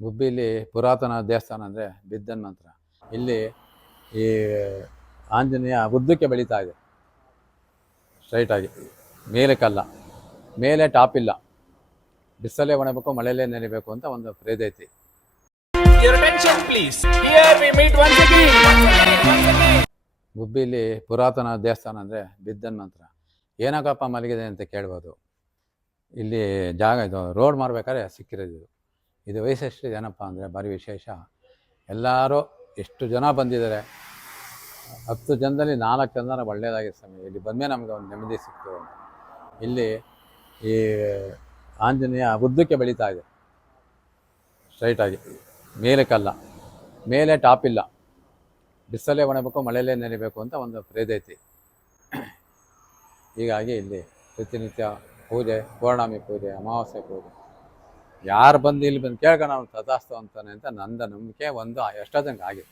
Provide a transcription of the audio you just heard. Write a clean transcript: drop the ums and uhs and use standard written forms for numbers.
ಗುಬ್ಬಿಲಿ ಪುರಾತನ ದೇವಸ್ಥಾನ ಅಂದರೆ ಬಿದ್ದನ್ ಮಂತ್ರ. ಇಲ್ಲಿ ಈ ಆಂಜನೇಯ ಉದ್ದಕ್ಕೆ ಬೆಳೀತಾ ಇದೆ ಸ್ಟ್ರೈಟಾಗಿ. ಮೇಲೆ ಕಲ್ಲ, ಮೇಲೆ ಟಾಪ್ ಇಲ್ಲ. ಬಿಸಲೇ ಒಣಬೇಕು, ಮಳೆಯಲ್ಲೇ ನೆನೆಬೇಕು ಅಂತ ಒಂದು ಪ್ರೇದ ಐತಿ. ಗುಬ್ಬಿಲಿ ಪುರಾತನ ದೇವಸ್ಥಾನ ಅಂದರೆ ಬಿದ್ದನ್ ಮಂತ್ರ. ಏನಕ್ಕಪ್ಪ ಮಲಗಿದೆ ಅಂತ ಕೇಳ್ಬೋದು. ಇಲ್ಲಿ ಜಾಗ ಇದು ರೋಡ್ ಮಾಡ್ಬೇಕಾದ್ರೆ ಸಿಕ್ಕಿರೋದು. ಇದು ವೈಶಿಷ್ಟ್ಯ ಏನಪ್ಪ ಅಂದರೆ ಭಾರಿ ವಿಶೇಷ. ಎಲ್ಲರೂ ಎಷ್ಟು ಜನ ಬಂದಿದ್ದಾರೆ, 10 ಜನದಲ್ಲಿ 4 ಜನ ಒಳ್ಳೆಯದಾಗಿದೆ ಸ್ವಾಮಿ. ಇಲ್ಲಿ ಬಂದಮೇಲೆ ನಮಗೆ ಒಂದು ನೆಮ್ಮದಿ ಸಿಕ್ತು. ಇಲ್ಲಿ ಈ ಆಂಜನೇಯ ಉದ್ದಕ್ಕೆ ಬೆಳೀತಾ ಇದೆ ಸ್ಟ್ರೈಟಾಗಿ. ಮೇಲೆ ಕಲ್ಲ, ಮೇಲೆ ಟಾಪ್ ಇಲ್ಲ. ಬಿಸಲೇ ಒಣಬೇಕು, ಮಳೆಯಲ್ಲೇ ನೆನೆಬೇಕು ಅಂತ ಒಂದು ಪ್ರೇದ ಐತಿ. ಹೀಗಾಗಿ ಇಲ್ಲಿ ಪ್ರತಿನಿತ್ಯ ಪೂಜೆ, ಪೌರ್ಣಮಿ ಪೂಜೆ, ಅಮಾವಾಸ್ಯೆ ಪೂಜೆ, ಯಾರು ಬಂದು ಇಲ್ಲಿ ಬಂದು ಕೇಳ್ಕೊಂಡು ಅವ್ನು ತಥಾಸ್ತು ಅಂತಾನೆ ಅಂತ ನಂದು ನಂಬಿಕೆ. ಒಂದು ಎಷ್ಟೊತ್ತಂಗೆ ಆಗಿದೆ.